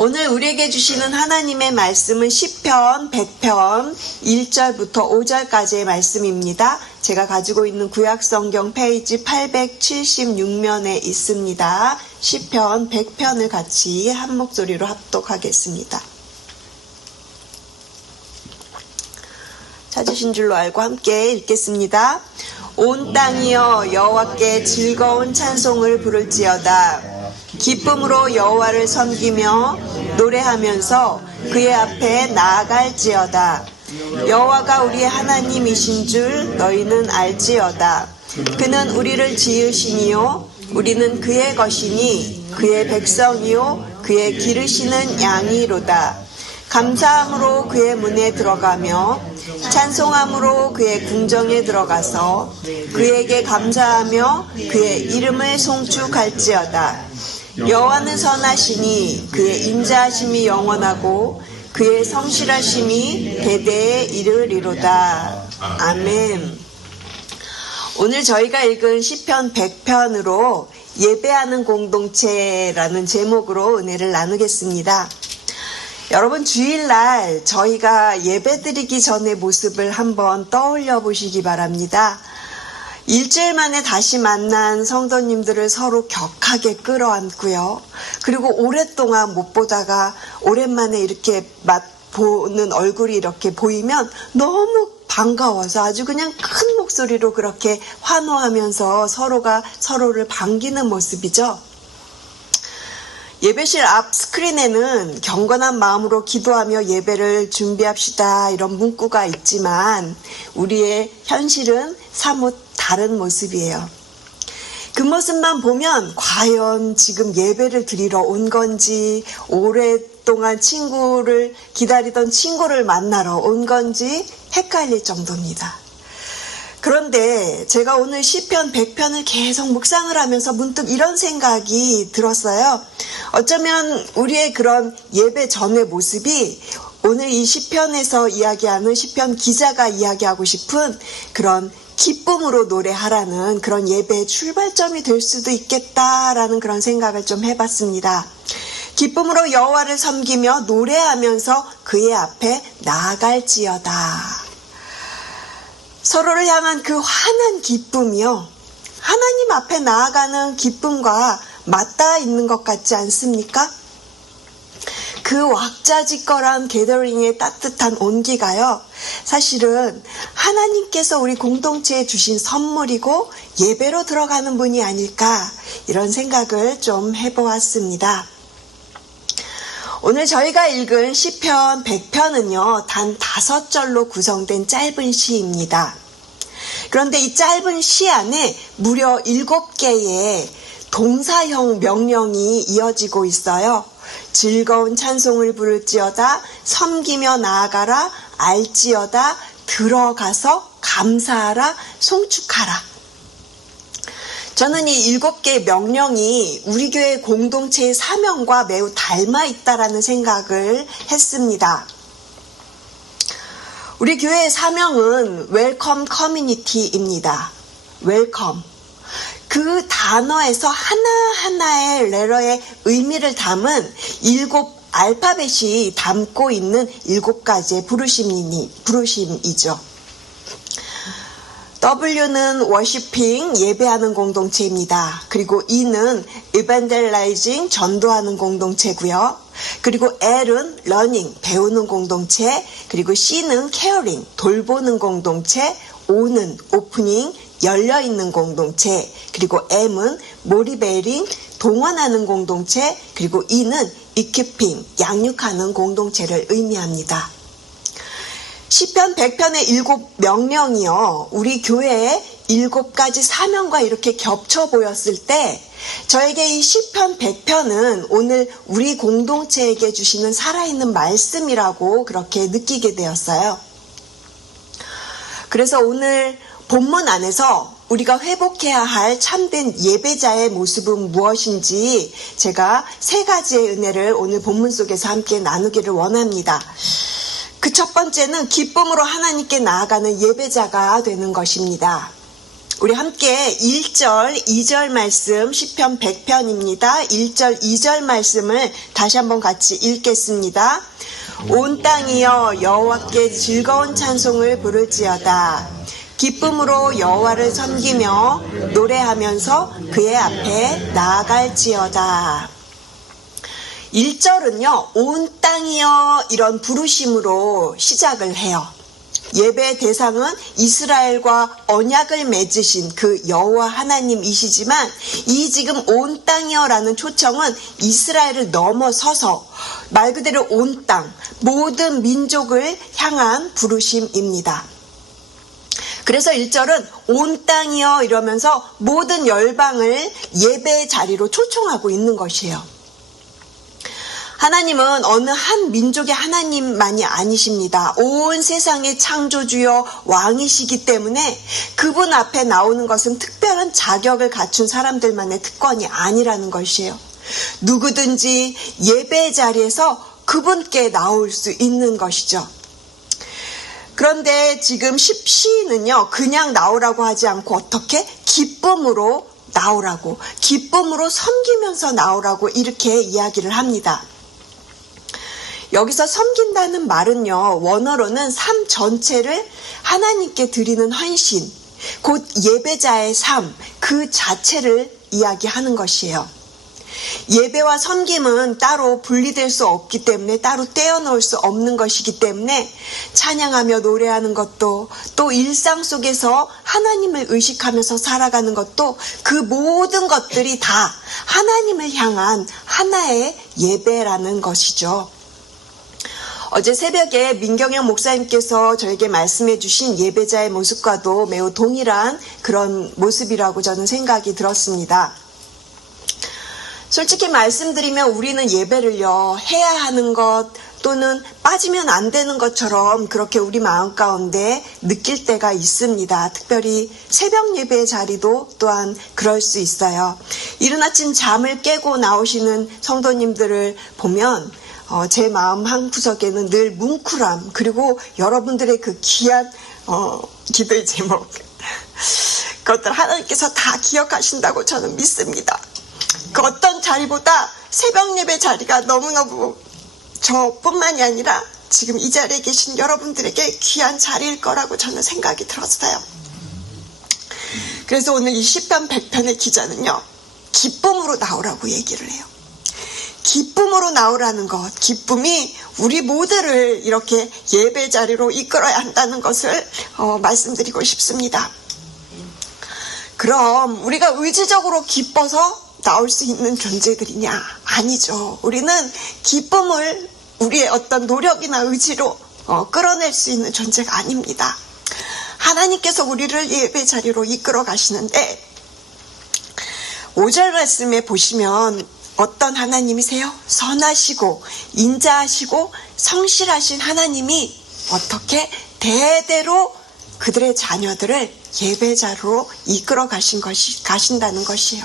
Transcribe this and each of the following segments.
오늘 우리에게 주시는 하나님의 말씀은 시편 100편 1절부터 5절까지의 말씀입니다. 제가 가지고 있는 구약성경 페이지 876면에 있습니다. 시편 100편을 같이 한 목소리로 합독하겠습니다. 찾으신 줄로 알고 함께 읽겠습니다. 온 땅이여 여호와께 즐거운 찬송을 부를지어다. 기쁨으로 여호와를 섬기며 노래하면서 그의 앞에 나아갈지어다. 여호와가 우리의 하나님이신 줄 너희는 알지어다. 그는 우리를 지으시니요 우리는 그의 것이니 그의 백성이요 그의 기르시는 양이로다. 감사함으로 그의 문에 들어가며 찬송함으로 그의 궁정에 들어가서 그에게 감사하며 그의 이름을 송축할지어다. 여호와는 선하시니 그의 인자하심이 영원하고 그의 성실하심이 대대에 이르리로다. 아멘. 오늘 저희가 읽은 시편 100편으로 예배하는 공동체라는 제목으로 은혜를 나누겠습니다. 여러분, 주일날 저희가 예배드리기 전의 모습을 한번 떠올려 보시기 바랍니다. 일주일 만에 다시 만난 성도님들을 서로 격하게 끌어안고요. 그리고 오랫동안 못 보다가 오랜만에 이렇게 보는 얼굴이 이렇게 보이면 너무 반가워서 아주 그냥 큰 목소리로 그렇게 환호하면서 서로가 서로를 반기는 모습이죠. 예배실 앞 스크린에는 경건한 마음으로 기도하며 예배를 준비합시다 이런 문구가 있지만 우리의 현실은 사뭇 다른 모습이에요. 그 모습만 보면 과연 지금 예배를 드리러 온 건지 오랫동안 친구를 기다리던 친구를 만나러 온 건지 헷갈릴 정도입니다. 그런데 제가 오늘 시편 100편을 계속 묵상을 하면서 문득 이런 생각이 들었어요. 어쩌면 우리의 그런 예배 전의 모습이 오늘 이 시편에서 이야기하는 시편 기자가 이야기하고 싶은 그런 기쁨으로 노래하라는 그런 예배의 출발점이 될 수도 있겠다라는 그런 생각을 좀 해봤습니다. 기쁨으로 여호와를 섬기며 노래하면서 그의 앞에 나아갈지어다. 서로를 향한 그 환한 기쁨이요. 하나님 앞에 나아가는 기쁨과 맞닿아 있는 것 같지 않습니까? 그 왁자지껄한 게더링의 따뜻한 온기가요. 사실은 하나님께서 우리 공동체에 주신 선물이고 예배로 들어가는 분이 아닐까 이런 생각을 좀 해보았습니다. 오늘 저희가 읽은 시편 100편은요. 단 5절로 구성된 짧은 시입니다. 그런데 이 짧은 시 안에 무려 7개의 동사형 명령이 이어지고 있어요. 즐거운 찬송을 부를지어다, 섬기며 나아가라, 알지어다, 들어가서 감사하라, 송축하라. 저는 이 7개의 명령이 우리 교회 공동체의 사명과 매우 닮아 있다라는 생각을 했습니다. 우리 교회의 사명은 웰컴 커뮤니티입니다. 웰컴. 그 단어에서 하나하나의 레터의 의미를 담은 7 알파벳이 담고 있는 7가지의 부르심이죠. W는 워시핑, 예배하는 공동체입니다. 그리고 E는 evangelizing, 전도하는 공동체고요. 그리고 L은 learning, 배우는 공동체. 그리고 C는 caring, 돌보는 공동체. O는 opening, 열려있는 공동체. 그리고 M은 motivating, 동원하는 공동체. 그리고 E는 equipping, 양육하는 공동체를 의미합니다. 시편 100편의 7 명령이요. 우리 교회의 7가지 사명과 이렇게 겹쳐 보였을 때 저에게 이 시편 100편은 오늘 우리 공동체에게 주시는 살아있는 말씀이라고 그렇게 느끼게 되었어요. 그래서 오늘 본문 안에서 우리가 회복해야 할 참된 예배자의 모습은 무엇인지 제가 3가지의 은혜를 오늘 본문 속에서 함께 나누기를 원합니다. 그 첫 번째는 기쁨으로 하나님께 나아가는 예배자가 되는 것입니다. 우리 함께 1절, 2절 말씀 시편 100편입니다. 1절, 2절 말씀을 다시 한번 같이 읽겠습니다. 온 땅이여 여호와께 즐거운 찬송을 부를지어다. 기쁨으로 여호와를 섬기며 노래하면서 그의 앞에 나아갈지어다. 1절은요. 온 땅이여 이런 부르심으로 시작을 해요. 예배 대상은 이스라엘과 언약을 맺으신 그 여호와 하나님이시지만 이 지금 온 땅이여라는 초청은 이스라엘을 넘어서서 말 그대로 온 땅, 모든 민족을 향한 부르심입니다. 그래서 1절은 온 땅이여 이러면서 모든 열방을 예배 자리로 초청하고 있는 것이에요. 하나님은 어느 한 민족의 하나님만이 아니십니다. 온 세상의 창조주여 왕이시기 때문에 그분 앞에 나오는 것은 특별한 자격을 갖춘 사람들만의 특권이 아니라는 것이에요. 누구든지 예배 자리에서 그분께 나올 수 있는 것이죠. 그런데 지금 시는요, 그냥 나오라고 하지 않고 어떻게? 기쁨으로 나오라고, 기쁨으로 섬기면서 나오라고 이렇게 이야기를 합니다. 여기서 섬긴다는 말은요, 원어로는 삶 전체를 하나님께 드리는 헌신, 곧 예배자의 삶, 그 자체를 이야기하는 것이에요. 예배와 섬김은 따로 분리될 수 없기 때문에 따로 떼어놓을 수 없는 것이기 때문에 찬양하며 노래하는 것도 또 일상 속에서 하나님을 의식하면서 살아가는 것도 그 모든 것들이 다 하나님을 향한 하나의 예배라는 것이죠. 어제 새벽에 민경영 목사님께서 저에게 말씀해 주신 예배자의 모습과도 매우 동일한 그런 모습이라고 저는 생각이 들었습니다. 솔직히 말씀드리면 우리는 예배를요, 해야 하는 것 또는 빠지면 안 되는 것처럼 그렇게 우리 마음 가운데 느낄 때가 있습니다. 특별히 새벽 예배의 자리도 또한 그럴 수 있어요. 이른 아침 잠을 깨고 나오시는 성도님들을 보면 제 마음 한구석에는 늘 뭉클함, 그리고 여러분들의 그 귀한 기도의 제목, 그것들 하나님께서 다 기억하신다고 저는 믿습니다. 그 어떤 자리보다 새벽 예배 자리가 너무너무 저뿐만이 아니라 지금 이 자리에 계신 여러분들에게 귀한 자리일 거라고 저는 생각이 들었어요. 그래서 오늘 이 시편 100편의 기자는요, 기쁨으로 나오라고 얘기를 해요. 기쁨으로 나오라는 것, 기쁨이 우리 모두를 이렇게 예배 자리로 이끌어야 한다는 것을 말씀드리고 싶습니다. 그럼 우리가 의지적으로 기뻐서 나올 수 있는 존재들이냐? 아니죠. 우리는 기쁨을 우리의 어떤 노력이나 의지로 끌어낼 수 있는 존재가 아닙니다. 하나님께서 우리를 예배 자리로 이끌어 가시는데 5절 말씀에 보시면 어떤 하나님이세요? 선하시고 인자하시고 성실하신 하나님이 어떻게 대대로 그들의 자녀들을 예배자로 이끌어 가신다는 것이에요.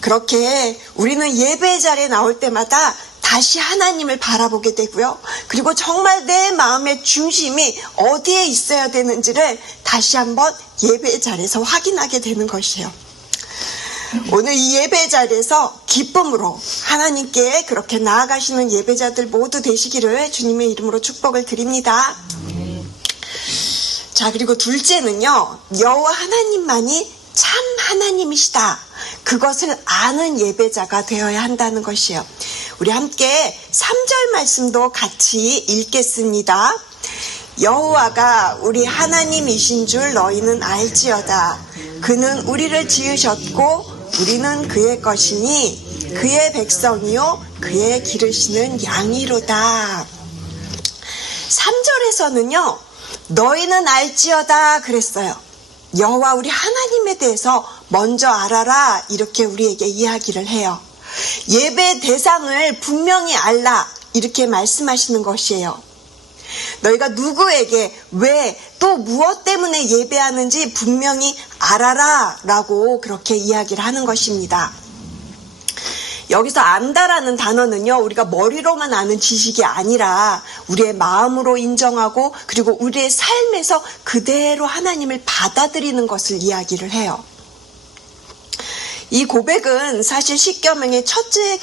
그렇게 우리는 예배 자리에 나올 때마다 다시 하나님을 바라보게 되고요. 그리고 정말 내 마음의 중심이 어디에 있어야 되는지를 다시 한번 예배 자리에서 확인하게 되는 것이에요. 오늘 이 예배 자리에서 기쁨으로 하나님께 그렇게 나아가시는 예배자들 모두 되시기를 주님의 이름으로 축복을 드립니다. 자, 그리고 둘째는요, 여호와 하나님만이 참 하나님이시다. 그것을 아는 예배자가 되어야 한다는 것이에요. 우리 함께 3절 말씀도 같이 읽겠습니다. 여호와가 우리 하나님이신 줄 너희는 알지어다. 그는 우리를 지으셨고 우리는 그의 것이니 그의 백성이요 그의 기르시는 양이로다. 3절에서는요, 너희는 알지어다 그랬어요. 여호와 우리 하나님에 대해서 먼저 알아라, 이렇게 우리에게 이야기를 해요. 예배 대상을 분명히 알라, 이렇게 말씀하시는 것이에요. 너희가 누구에게 왜 또 무엇 때문에 예배하는지 분명히 알아라 라고 그렇게 이야기를 하는 것입니다. 여기서 안다라는 단어는요, 우리가 머리로만 아는 지식이 아니라 우리의 마음으로 인정하고 그리고 우리의 삶에서 그대로 하나님을 받아들이는 것을 이야기를 해요. 이 고백은 사실 십계명의 첫째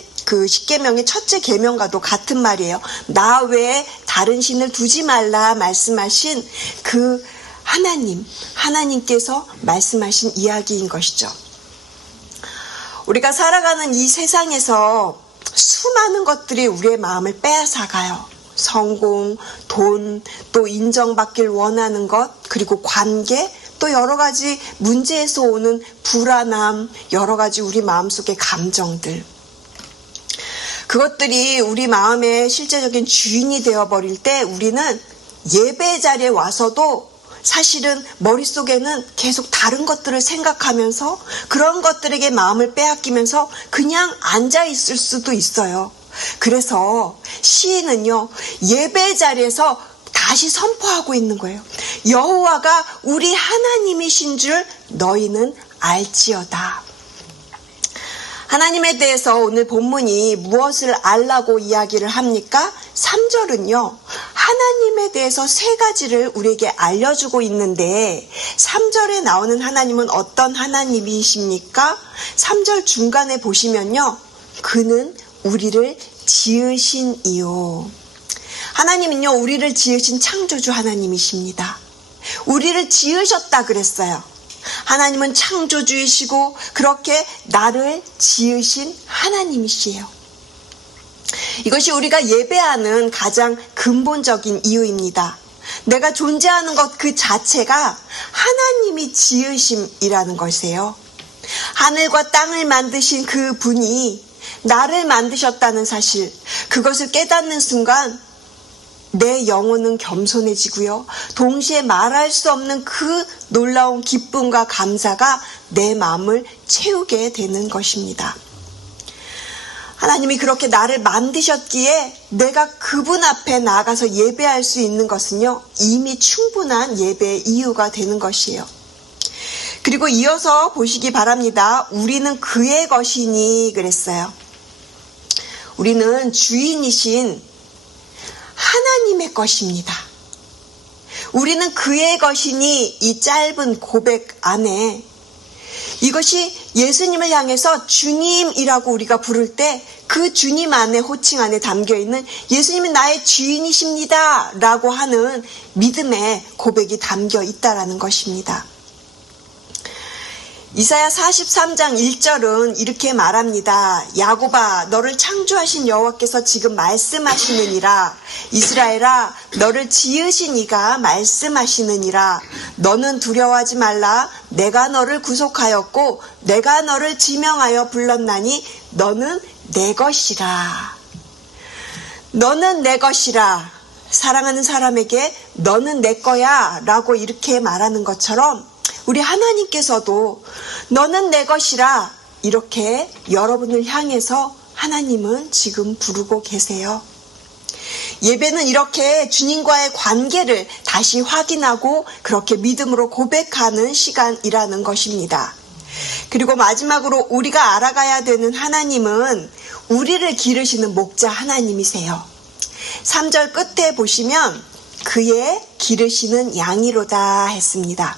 계명과도 같은 말이에요. 나 외에 다른 신을 두지 말라 말씀하신 그 하나님께서 말씀하신 이야기인 것이죠. 우리가 살아가는 이 세상에서 수많은 것들이 우리의 마음을 빼앗아가요. 성공, 돈, 또 인정받길 원하는 것, 그리고 관계, 또 여러 가지 문제에서 오는 불안함, 여러 가지 우리 마음속의 감정들. 그것들이 우리 마음의 실제적인 주인이 되어버릴 때 우리는 예배 자리에 와서도 사실은 머릿속에는 계속 다른 것들을 생각하면서 그런 것들에게 마음을 빼앗기면서 그냥 앉아있을 수도 있어요. 그래서 시인은요, 예배 자리에서 다시 선포하고 있는 거예요. 여호와가 우리 하나님이신 줄 너희는 알지어다. 하나님에 대해서 오늘 본문이 무엇을 알라고 이야기를 합니까? 3절은요. 하나님에 대해서 3가지를 우리에게 알려주고 있는데 3절에 나오는 하나님은 어떤 하나님이십니까? 3절 중간에 보시면요. 그는 우리를 지으신 이요. 하나님은요. 우리를 지으신 창조주 하나님이십니다. 우리를 지으셨다 그랬어요. 하나님은 창조주이시고 그렇게 나를 지으신 하나님이시에요. 이것이 우리가 예배하는 가장 근본적인 이유입니다. 내가 존재하는 것 그 자체가 하나님이 지으심이라는 것이에요. 하늘과 땅을 만드신 그 분이 나를 만드셨다는 사실, 그것을 깨닫는 순간 내 영혼은 겸손해지고요. 동시에 말할 수 없는 그 놀라운 기쁨과 감사가 내 마음을 채우게 되는 것입니다. 하나님이 그렇게 나를 만드셨기에 내가 그분 앞에 나아가서 예배할 수 있는 것은요, 이미 충분한 예배의 이유가 되는 것이에요. 그리고 이어서 보시기 바랍니다. 우리는 그의 것이니 그랬어요. 우리는 주인이신 하나님의 것입니다. 우리는 그의 것이니 이 짧은 고백 안에 이것이 예수님을 향해서 주님이라고 우리가 부를 때 그 주님 안에, 호칭 안에 담겨있는 예수님은 나의 주인이십니다 라고 하는 믿음의 고백이 담겨 있다라는 것입니다. 이사야 43장 1절은 이렇게 말합니다. 야곱아, 너를 창조하신 여호와께서 지금 말씀하시느니라. 이스라엘아, 너를 지으신 이가 말씀하시느니라. 너는 두려워하지 말라. 내가 너를 구속하였고 내가 너를 지명하여 불렀나니 너는 내 것이라. 너는 내 것이라. 사랑하는 사람에게 너는 내 거야 라고 이렇게 말하는 것처럼 우리 하나님께서도 너는 내 것이라 이렇게 여러분을 향해서 하나님은 지금 부르고 계세요. 예배는 이렇게 주님과의 관계를 다시 확인하고 그렇게 믿음으로 고백하는 시간이라는 것입니다. 그리고 마지막으로 우리가 알아가야 되는 하나님은 우리를 기르시는 목자 하나님이세요. 3절 끝에 보시면 그의 기르시는 양이로다 했습니다.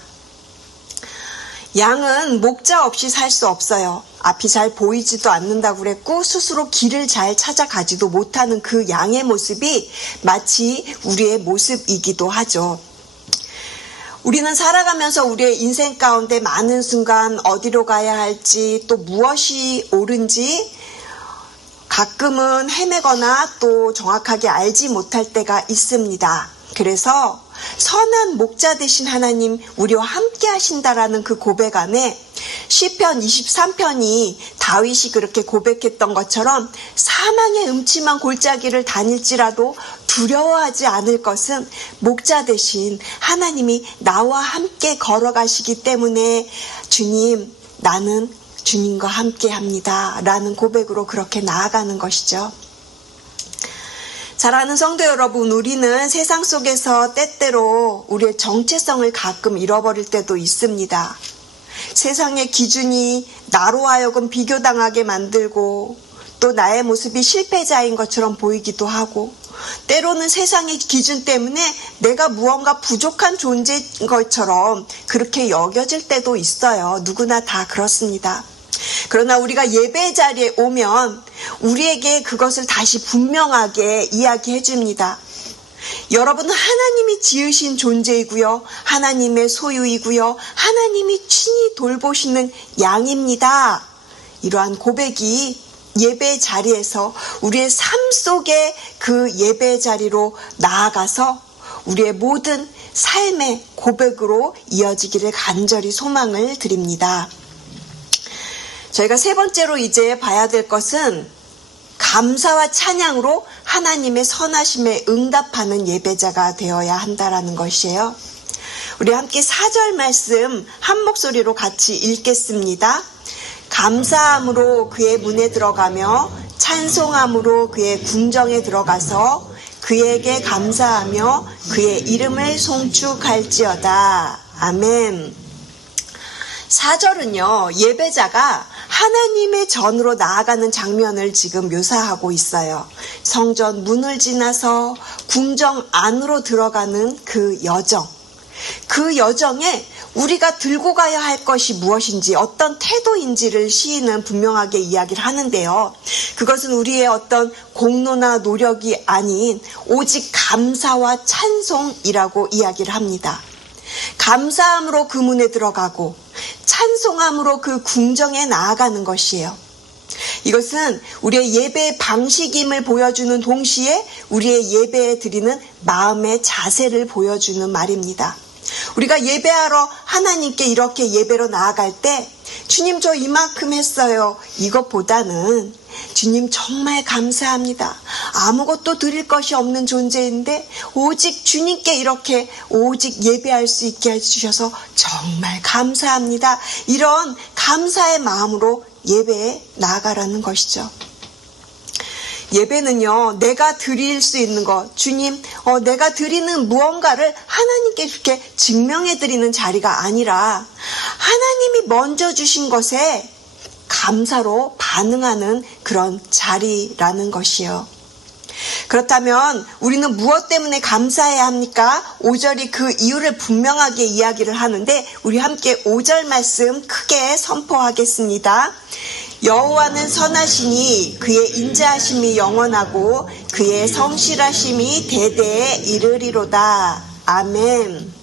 양은 목자 없이 살 수 없어요. 앞이 잘 보이지도 않는다고 그랬고 스스로 길을 잘 찾아가지도 못하는 그 양의 모습이 마치 우리의 모습이기도 하죠. 우리는 살아가면서 우리의 인생 가운데 많은 순간 어디로 가야 할지 또 무엇이 옳은지 가끔은 헤매거나 또 정확하게 알지 못할 때가 있습니다. 그래서 선한 목자 되신 하나님 우리와 함께 하신다라는 그 고백 안에 시편 23편이 다윗이 그렇게 고백했던 것처럼 사망의 음침한 골짜기를 다닐지라도 두려워하지 않을 것은 목자 되신 하나님이 나와 함께 걸어가시기 때문에 주님, 나는 주님과 함께 합니다 라는 고백으로 그렇게 나아가는 것이죠. 사랑하는 성도 여러분, 우리는 세상 속에서 때때로 우리의 정체성을 가끔 잃어버릴 때도 있습니다. 세상의 기준이 나로 하여금 비교당하게 만들고 또 나의 모습이 실패자인 것처럼 보이기도 하고, 때로는 세상의 기준 때문에 내가 무언가 부족한 존재인 것처럼 그렇게 여겨질 때도 있어요. 누구나 다 그렇습니다. 그러나 우리가 예배 자리에 오면 우리에게 그것을 다시 분명하게 이야기해 줍니다. 여러분은 하나님이 지으신 존재이고요. 하나님의 소유이고요. 하나님이 친히 돌보시는 양입니다. 이러한 고백이 예배 자리에서 우리의 삶 속에 그 예배 자리로 나아가서 우리의 모든 삶의 고백으로 이어지기를 간절히 소망을 드립니다. 저희가 세 번째로 이제 봐야 될 것은 감사와 찬양으로 하나님의 선하심에 응답하는 예배자가 되어야 한다라는 것이에요. 우리 함께 4절 말씀 한 목소리로 같이 읽겠습니다. 감사함으로 그의 문에 들어가며 찬송함으로 그의 궁정에 들어가서 그에게 감사하며 그의 이름을 송축할지어다. 아멘. 4절은요, 예배자가 하나님의 전으로 나아가는 장면을 지금 묘사하고 있어요. 성전 문을 지나서 궁정 안으로 들어가는 그 여정. 그 여정에 우리가 들고 가야 할 것이 무엇인지, 어떤 태도인지를 시인은 분명하게 이야기를 하는데요. 그것은 우리의 어떤 공로나 노력이 아닌 오직 감사와 찬송이라고 이야기를 합니다. 감사함으로 그 문에 들어가고 찬송함으로 그 궁정에 나아가는 것이에요. 이것은 우리의 예배의 방식임을 보여주는 동시에 우리의 예배에 드리는 마음의 자세를 보여주는 말입니다. 우리가 예배하러 하나님께 이렇게 예배로 나아갈 때 주님 저 이만큼 했어요. 이것보다는 주님 정말 감사합니다. 아무것도 드릴 것이 없는 존재인데 오직 주님께 이렇게 오직 예배할 수 있게 해주셔서 정말 감사합니다. 이런 감사의 마음으로 예배에 나아가라는 것이죠. 예배는요, 내가 드릴 수 있는 것, 주님, 내가 드리는 무언가를 하나님께 그렇게 증명해 드리는 자리가 아니라 하나님이 먼저 주신 것에 감사로 반응하는 그런 자리라는 것이요. 그렇다면 우리는 무엇 때문에 감사해야 합니까? 5절이 그 이유를 분명하게 이야기를 하는데 우리 함께 5절 말씀 크게 선포하겠습니다. 여호와는 선하시니 그의 인자하심이 영원하고 그의 성실하심이 대대에 이르리로다. 아멘.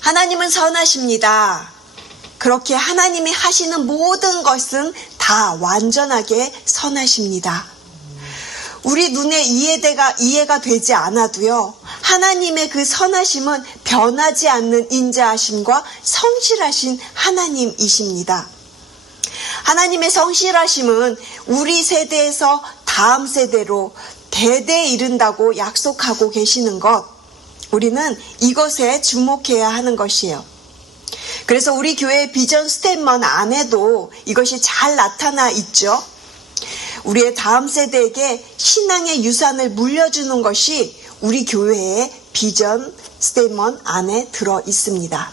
하나님은 선하십니다. 그렇게 하나님이 하시는 모든 것은 다 완전하게 선하십니다. 우리 눈에 이해가 되지 않아도요, 하나님의 그 선하심은 변하지 않는 인자하심과 성실하신 하나님이십니다. 하나님의 성실하심은 우리 세대에서 다음 세대로 대대에 이른다고 약속하고 계시는 것, 우리는 이것에 주목해야 하는 것이에요. 그래서 우리 교회의 비전 스테이트먼트 안에도 이것이 잘 나타나 있죠. 우리의 다음 세대에게 신앙의 유산을 물려주는 것이 우리 교회의 비전 스테이트먼트 안에 들어 있습니다.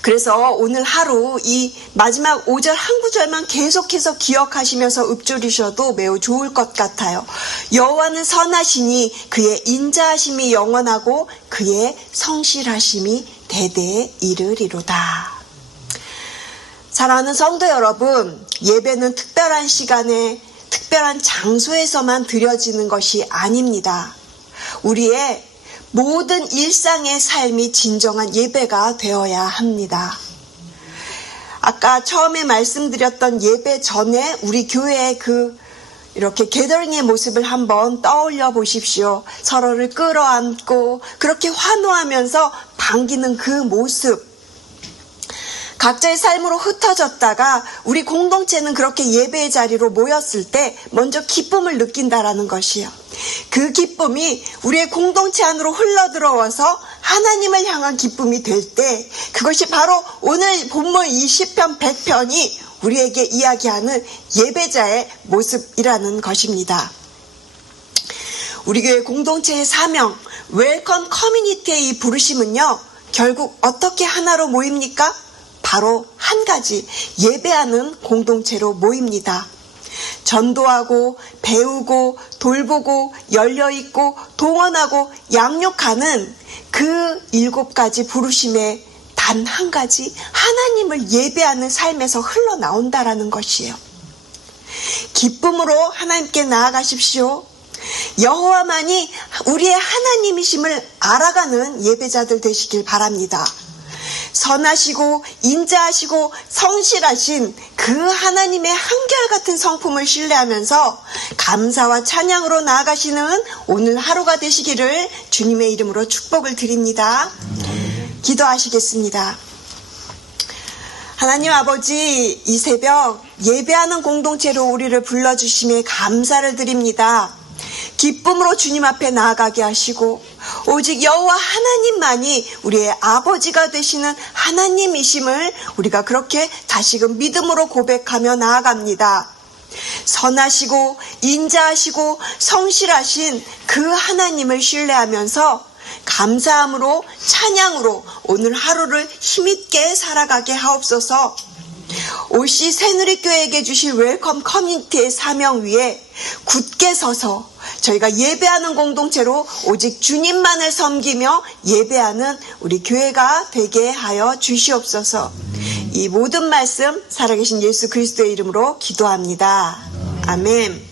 그래서 오늘 하루 이 마지막 5절 한 구절만 계속해서 기억하시면서 읊조리셔도 매우 좋을 것 같아요. 여호와는 선하시니 그의 인자하심이 영원하고 그의 성실하심이 대대에 이르리로다. 사랑하는 성도 여러분, 예배는 특별한 시간에 특별한 장소에서만 드려지는 것이 아닙니다. 우리의 모든 일상의 삶이 진정한 예배가 되어야 합니다. 아까 처음에 말씀드렸던 예배 전에 우리 교회의 이렇게 게더링의 모습을 한번 떠올려 보십시오. 서로를 끌어안고 그렇게 환호하면서 반기는 그 모습. 각자의 삶으로 흩어졌다가 우리 공동체는 그렇게 예배의 자리로 모였을 때 먼저 기쁨을 느낀다라는 것이요. 그 기쁨이 우리의 공동체 안으로 흘러들어와서 하나님을 향한 기쁨이 될 때 그것이 바로 오늘 본문 20편 100편이 우리에게 이야기하는 예배자의 모습이라는 것입니다. 우리 교회 공동체의 사명, 웰컴 커뮤니티의 이 부르심은요, 결국 어떻게 하나로 모입니까? 바로 한 가지, 예배하는 공동체로 모입니다. 전도하고 배우고 돌보고 열려있고 동원하고 양육하는 그 7가지 부르심의 단 한 가지, 하나님을 예배하는 삶에서 흘러나온다라는 것이에요. 기쁨으로 하나님께 나아가십시오. 여호와만이 우리의 하나님이심을 알아가는 예배자들 되시길 바랍니다. 선하시고 인자하시고 성실하신 그 하나님의 한결같은 성품을 신뢰하면서 감사와 찬양으로 나아가시는 오늘 하루가 되시기를 주님의 이름으로 축복을 드립니다. 기도하시겠습니다. 하나님 아버지, 이 새벽 예배하는 공동체로 우리를 불러주심에 감사를 드립니다. 기쁨으로 주님 앞에 나아가게 하시고 오직 여호와 하나님만이 우리의 아버지가 되시는 하나님이심을 우리가 그렇게 다시금 믿음으로 고백하며 나아갑니다. 선하시고 인자하시고 성실하신 그 하나님을 신뢰하면서 감사함으로 찬양으로 오늘 하루를 힘있게 살아가게 하옵소서. 올시 새누리교회에게 주실 웰컴 커뮤니티의 사명 위에 굳게 서서 저희가 예배하는 공동체로 오직 주님만을 섬기며 예배하는 우리 교회가 되게 하여 주시옵소서. 이 모든 말씀 살아계신 예수 그리스도의 이름으로 기도합니다. 아멘.